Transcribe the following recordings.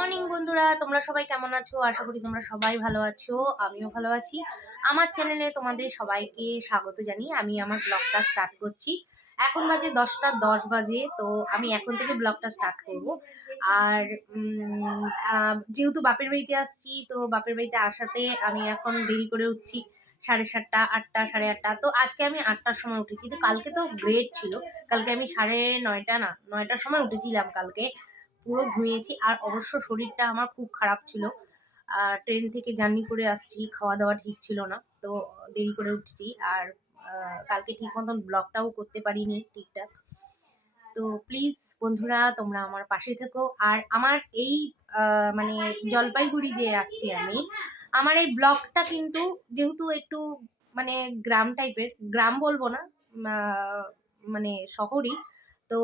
বন্ধুরা, তোমরা সবাই কেমন আছো? আশা করি তোমরা সবাই ভালো আছো, আমিও ভালো আছি। আমার চ্যানেলে তোমাদের সবাইকে স্বাগত জানিয়ে আমি আমার ব্লগটা স্টার্ট করছি। এখন বাজে দশটা দশ বাজে, তো আমি এখন থেকে ব্লগটা স্টার্ট করব। আর যেহেতু বাপের বাড়িতে আসছি, তো বাপের বাড়িতে আসাতে আমি এখন দেরি করে উঠছি, সাড়ে সাতটা, আটটা, সাড়ে আটটা। তো আজকে আমি আটটার সময় উঠেছি, তো কালকে তো গ্রেট ছিল। কালকে আমি সাড়ে নয়টা না, নয়টার সময় উঠেছিলাম কালকে। পুরো ঘুমিয়েছি। আর অবশ্য শরীরটা আমার খুব খারাপ ছিল। আর ট্রেন থেকে জার্নি করে আসছি। খাওয়া দাওয়া ঠিক ছিল না। তো দেরি করে উঠছি। আর কালকে ঠিক মতন ব্লগটাও করতে পারিনি ঠিকঠাক। তো প্লিজ বন্ধুরা, তোমরা আমার পাশে থেকো। আর আমার এই মানে জলপাইগুড়ি যে আসছি আমি, আমার এই ব্লগটা কিন্তু যেহেতু একটু মানে গ্রাম টাইপের গ্রাম বলব না মানে শহরই, তো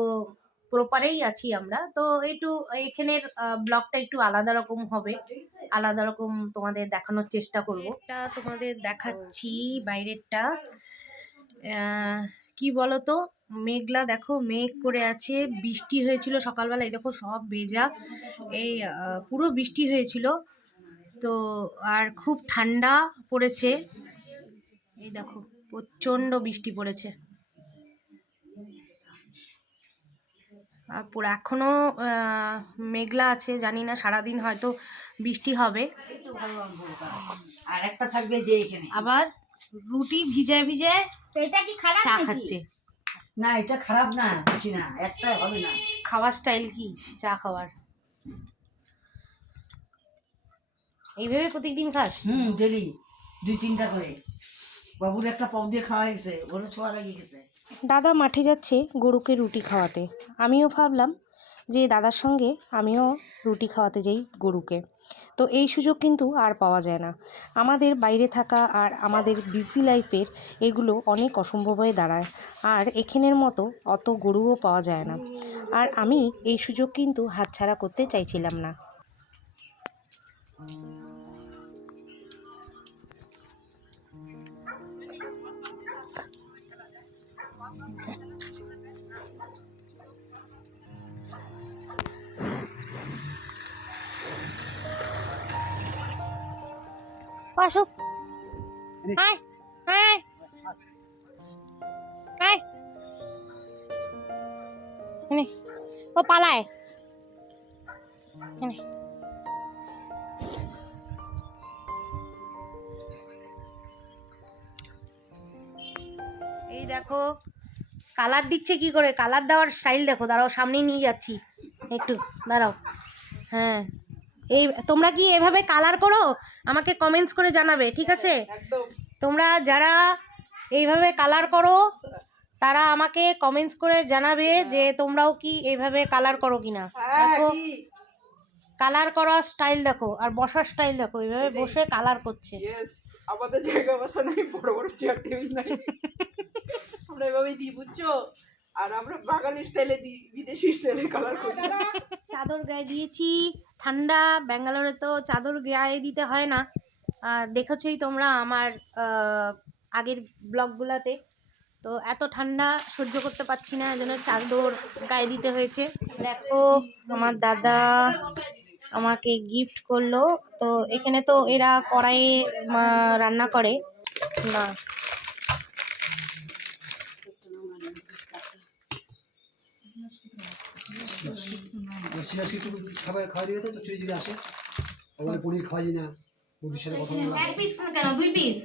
প্রপারেই আছি আমরা। তো একটু এখানের ব্লগটা একটু আলাদা রকম হবে। আলাদা রকম তোমাদের দেখানোর চেষ্টা করব। এটা তোমাদের দেখাচ্ছি বাইরেরটা। কি বলতো? মেঘলা দেখো, মেঘ করে আছে। বৃষ্টি হয়েছিল সকালবেলা এই দেখো, সব ভেজা। এই পুরো বৃষ্টি হয়েছিল। তো আর খুব ঠান্ডা পড়েছে। এই দেখো, প্রচণ্ড বৃষ্টি পড়েছে। পুরো এখনও মেঘলা আছে জানি না সারাদিন হয়তো বৃষ্টি হবে। আর একটা থাকবে যে এখানে। আবার রুটি ভিজে ভিজে এটা কি খারাপ চা খাচ্ছে। না এটা খারাপ না বুঝি না একটা হবে না। খাওয়ার স্টাইল কি? চা খাওয়ার। এইভাবে প্রত্যেকদিন খাস? হুম ডেলি দুই তিনটা করে। বাবুর একটা পপ দিয়ে খাওয়া গেছে ওরও ছোঁয়া লাগিয়ে গেছে। দাদা মাঠে যাচ্ছে গরুকে রুটি খাওয়াতে। আমিও ভাবলাম যে দাদার সঙ্গে আমিও রুটি খাওয়াতে যাই গরুকে। তো এই সুযোগ কিন্তু আর পাওয়া যায় না। আমাদের বাইরে থাকা আর আমাদের বিজি লাইফের এগুলো অনেক অসম্ভব হয়ে দাঁড়ায়। আর এখানের মতো অত গরুও পাওয়া যায় না। আর আমি এই সুযোগ কিন্তু হাতছাড়া করতে চাইছিলাম না। আসো হাই হাই হাই নে ও পালায়। এই দেখো কালার দিচ্ছে কি করে? কালার দেওয়ার স্টাইল দেখো দাঁড়াও সামনেই নিয়ে যাচ্ছি। একটু দাঁড়াও। হ্যাঁ। এই তোমরা কি এভাবে কালার করো? আমাকে কমেন্টস করে জানাবে ঠিক আছে? তোমরা যারা এইভাবে কালার করো তারা আমাকে কমেন্টস করে জানাবে যে তোমরাও কি এইভাবে কালার করো কিনা। দেখো কালার করার স্টাইল দেখো আর বসার স্টাইল দেখো এইভাবে বসে কালার করছে। আমাদের জায়গা বসা নাই বড় বড় চেয়ার টেবিল নাই। আমরা এভাবেই দিই বুঝছ? আর আমরা বাঙালি স্টাইলে দিই বিদেশি স্টাইলে কালার করি। চাদর গায়ে দিয়েছি। ঠান্ডা, ব্যাঙ্গালোরে তো চাদর গায়ে দিতে হয় না। দেখেছই তোমরা আমার আগের ব্লগগুলোতে। তো এত ঠান্ডা, সহ্য করতে পারছি না, এজন্য চাদর গায়ে দিতে হয়েছে। দেখো, আমার দাদা আমাকে গিফট করল। তো এখানে তো এরা কড়াইয়ে রান্না করে। না। মাসি একটু খাবার খাওয়া দিবে তো চুরি যদি আসে আবার পনির খাওয়াই না। ওদের সাথে কথা বললাম এক পিস কেন দুই পিস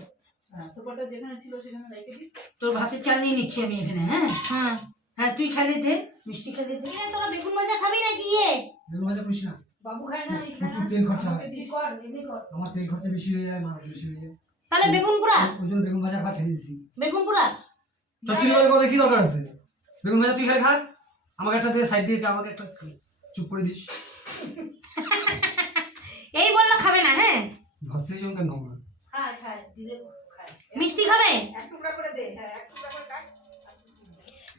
রেখে দিই তোর ভাতের চাল নিয়ে নিচ্ছি আমি এখানে হ্যাঁ? হ্যাঁ। হ্যাঁ তুই খেলে দে মিষ্টি খেলে দে। তোরা বেগুন ভাজা খাবি নাকি ইয়ে বেগুন ভাজা করিস না। বাবু খায় না প্রচুর তেল খরচা হয়। কর আমার তেল খরচা বেশি হয়ে যায় মানুষ বেশি হয়ে যায়। তাহলে বেগুন পোড়া? ওই জন্য বেগুন ভাজা খাওয়া ছেড়ে দিছি। বেগুন পোড়া? চচ্চড়ি করে কি দরকার আছে? বেগুন ভাজা তুই খালি খা। আমাকে একটা দিয়ে সাইড দিয়ে আমাকে একটা চুপ করে দিস। এই বলল খাবে না হ্যাঁ? কেন খাব খায় খায় দিলে মিষ্টি খাবে? এক টুকরা করে দে হ্যাঁ এক টুকরা করে কাট।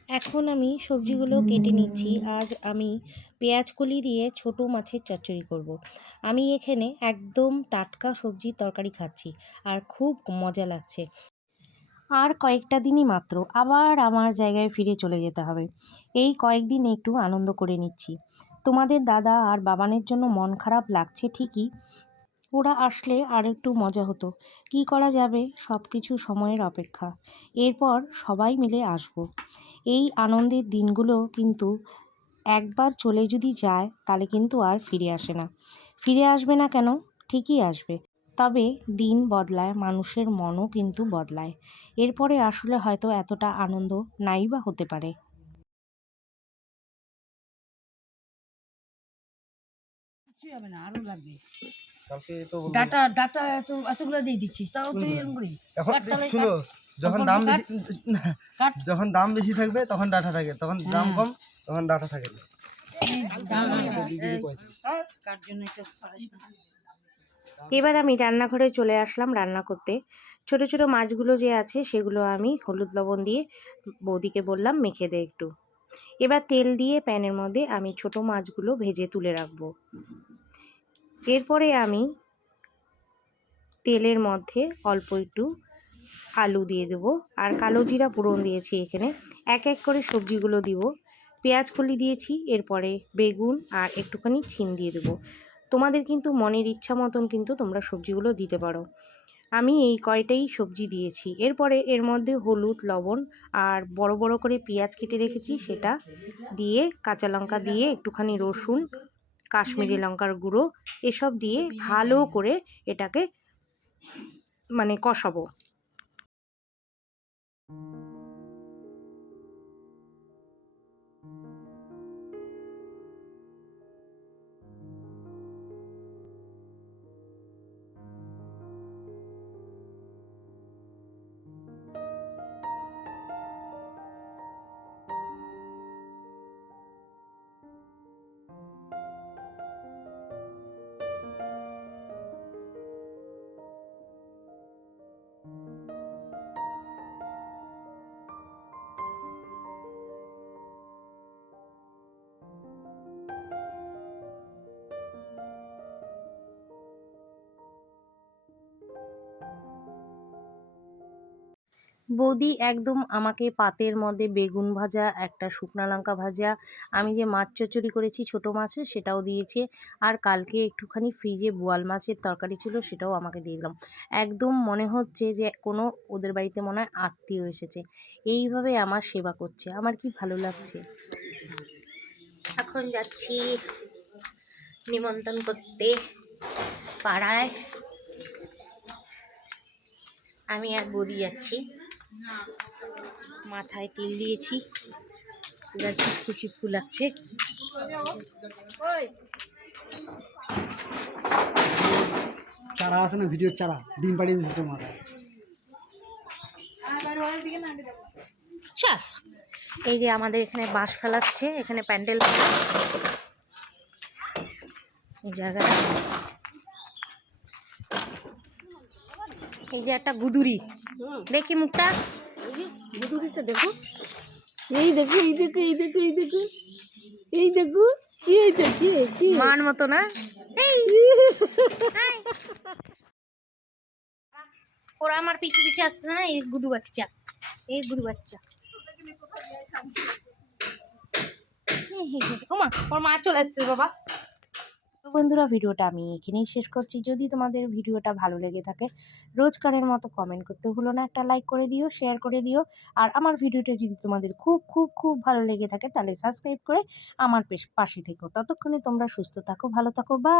এখন আমি সবজিগুলো কেটে নিচ্ছি। আজ আমি পেঁয়াজ কলি দিয়ে ছোট মাছের চচ্চড়ি করব। আমি এখানে একদম টাটকা সবজির তরকারি খাচ্ছি আর খুব মজা লাগছে। আর কয়েকটা দিনই মাত্র আবার আমার জায়গায় ফিরে চলে যেতে হবে। এই কয়েকদিন একটু আনন্দ করে নিচ্ছি। তোমাদের দাদা আর বাবানের জন্য মন খারাপ লাগছে ঠিকই। ওরা আসলে আর একটু মজা হতো। কি করা যাবে? সব কিছু সময়ের অপেক্ষা। এরপর সবাই মিলে আসব। এই আনন্দের দিনগুলো কিন্তু একবার চলে যদি যায়, তাহলে কিন্তু আর ফিরে আসে না। ফিরে আসবে না কেন? ঠিকই আসবে। তবে দিন বদলায়, মানুষের মনও কিন্তু বদলায়। এরপরে আসলে হয়তো এতটা আনন্দ নাই বা হতে পারে। কিছুই হবে না আরও লাগবে। কালকে তো ডাটা ডাটা এত এতগুলো দিয়ে দিচ্ছিস তাও তুই এরকম করি এখন শুনো যখন দাম বেশি যখন দাম বেশি থাকবে তখন ডাটা থাকে তখন দাম হ্যাঁ। কম তখন ডাটা থাকে পারিস না। এবার আমি রান্নাঘরে চলে আসলাম রান্না করতে। ছোট ছোট মাছগুলো যে আছে সেগুলো আমি হলুদ লবণ দিয়ে বৌদিকে বললাম মেখে দে একটু। এবার তেল দিয়ে প্যানের মধ্যে আমি ছোট মাছগুলো ভেজে তুলে রাখব। এরপরে আমি তেলের মধ্যে অল্প একটু আলু দিয়ে দেবো আর কালো জিরা ফোড়ন দিয়েছি এখানে। এক এক করে সবজিগুলো দিব। পেঁয়াজ কলি দিয়েছি, এরপরে বেগুন আর একটুখানি ছিম দিয়ে দেবো। তোমাদের কিন্তু মনের ইচ্ছা মতন কিন্তু তোমরা সবজিগুলো দিতে পারো। আমি এই কয়টাই সবজি দিয়েছি। এরপরে এর মধ্যে হলুদ, লবণ আর বড় বড় করে পেঁয়াজ কেটে রেখেছি সেটা দিয়ে কাঁচা লঙ্কা দিয়ে একটুখানি রসুন, কাশ্মীরি লঙ্কার গুঁড়ো এসব দিয়ে ভালো করে এটাকে মানে কষাবো। বৌদি একদম আমাকে পাতের মধ্যে বেগুন ভাজা, একটা শুকনো লঙ্কা ভাজা, আমি যে মাছ চচ্চড়ি করেছি ছোটো মাছের সেটাও দিয়েছে আর কালকে একটুখানি ফ্রিজে বোয়াল মাছের তরকারি ছিল সেটাও আমাকে দিয়ে দিলাম। একদম মনে হচ্ছে যে কোনো ওদের বাড়িতে মনে হয় আত্মীয় এসেছে। এইভাবে আমার সেবা করছে। আমার কি ভালো লাগছে? এখন যাচ্ছি নিমন্ত্রণ করতে পাড়ায়। আমি আর বৌদি যাচ্ছি। মাথায় তেল দিয়েছি। পুরা চিপকু চিপকু লাগছে। চারা আছে না ভিডিওর চারা? ডিম পাড়িয়ে দিচ্ছে তোমার। চল। এই যে আমাদের এখানে বাঁশ ফেলাচ্ছে এখানে প্যান্ডেল। এই জায়গাটা। এই যে একটা গুদুরি দেখি মুখটা গুদুরিটা দেখো এই দেখো এই দেখো এই দেখো এই দেখো এই দেখো কি এইটা কি কি মান মতো না এই। ওরা আমার পিছু পিছু আসছে না এই গুদু বাচ্চা এই গুদু বাচ্চা। ওমা ওর মা চলে আসছে বাবা তো বন্ধুরা, ভিডিওটা আমি এখানেই শেষ করছি। যদি তোমাদের ভিডিওটা ভালো লেগে থাকে, রোজকারের মতো কমেন্ট করতে ভুলো না। একটা লাইক করে দিও শেয়ার করে দিও। আর আমার ভিডিওটা যদি তোমাদের খুব খুব খুব ভালো লেগে থাকে, তাহলে সাবস্ক্রাইব করে আমার পেশ- থেকো। ততক্ষণে তোমরা সুস্থ থাকো, ভালো থাকো বা